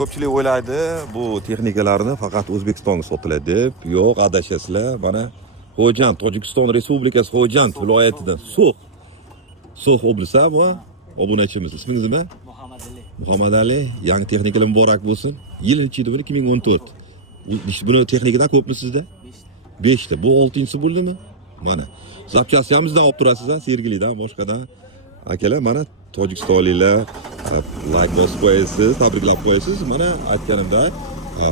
ko'pchilik o'ylaydi, bu texnikalarni faqat O'zbekistonga sotiladi deb. Yo'q, adashasizlar. Mana Xo'jand, Tojikiston Respublikasi Xo'jand viloyatidan So'x oblasi bu. Obunachimiz. Ismingiz nima? Muhammad Ali. Muhammad Ali. Yangi texnikalar muborak bo'lsin. Yil nechida buni? 2014. Buni texnikadan ko'pmi sizda? 5 ta. Bu 6-chi bo'ldimi? Mana. Zapchastlarimizni olib turasiz, Sergelidan, boshqadan. Akalar, mana Tojikistonliklar like bosib qo'yasiz, tabriklab qo'yasiz. Mana aytganimda,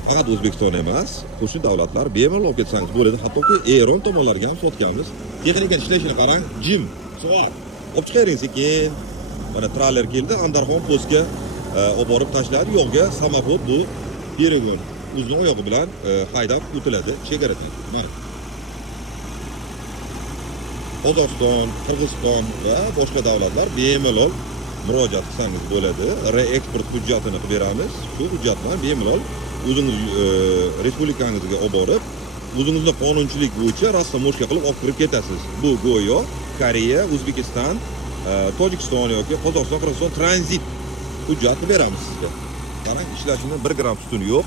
faqat O'zbekiston emas, qo'shni davlatlar bemalol olib ketsangiz bo'ladi. Hattoki Eron tomonlariga ham sotganmiz. Texnikaning ishlashini qarang, jim, soat. Olib chiqaring sekin. Mana trailer keldi, Andarxon postga olib borib tashladi. Yo'lga samoxod bu Peregon o'zini oyog'i bilan haydab o'tiladi chegaradan. Mana Qozog'iston, Qirg'iziston va boshqa davlatlar bemalol murojaat qilsangiz bo'ladi. Reeksport hujjatini qilib beramiz. Shu hujjat bilan bemalol o'zingiz respublikangizga olib borib, o'zingizni qonunchilik bo'yicha rassom-moshka qilib olib kirib ketasiz. Bu go'yo Koreya, O'zbekiston, Tojikiston yoki Qozog'iston, Qirg'iziston tranzit hujjatini beramiz sizga. Qarang, ishlashini 1 gram tutun yo'q.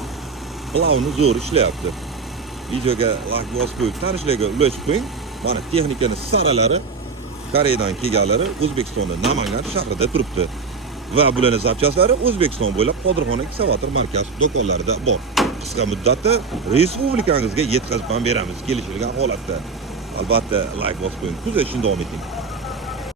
Plavni zo'r ishlayapti. Videoga like bosib qo'yib, tanishlarga ulashib qo'ying. Mana texnikaning saralari Koreyadan kelganlari O'zbekistonda Namangan shahrida turibdi. Va bularning zapchastlari O'zbekiston bo'ylab Qodirxon ekskavator markaz do'konlarida bor. Qisqa muddatda respublikangizga yetkazib ham beramiz kelishilgan holatda. Albatta like bosib qo'ying. Kuzatishni davom eting.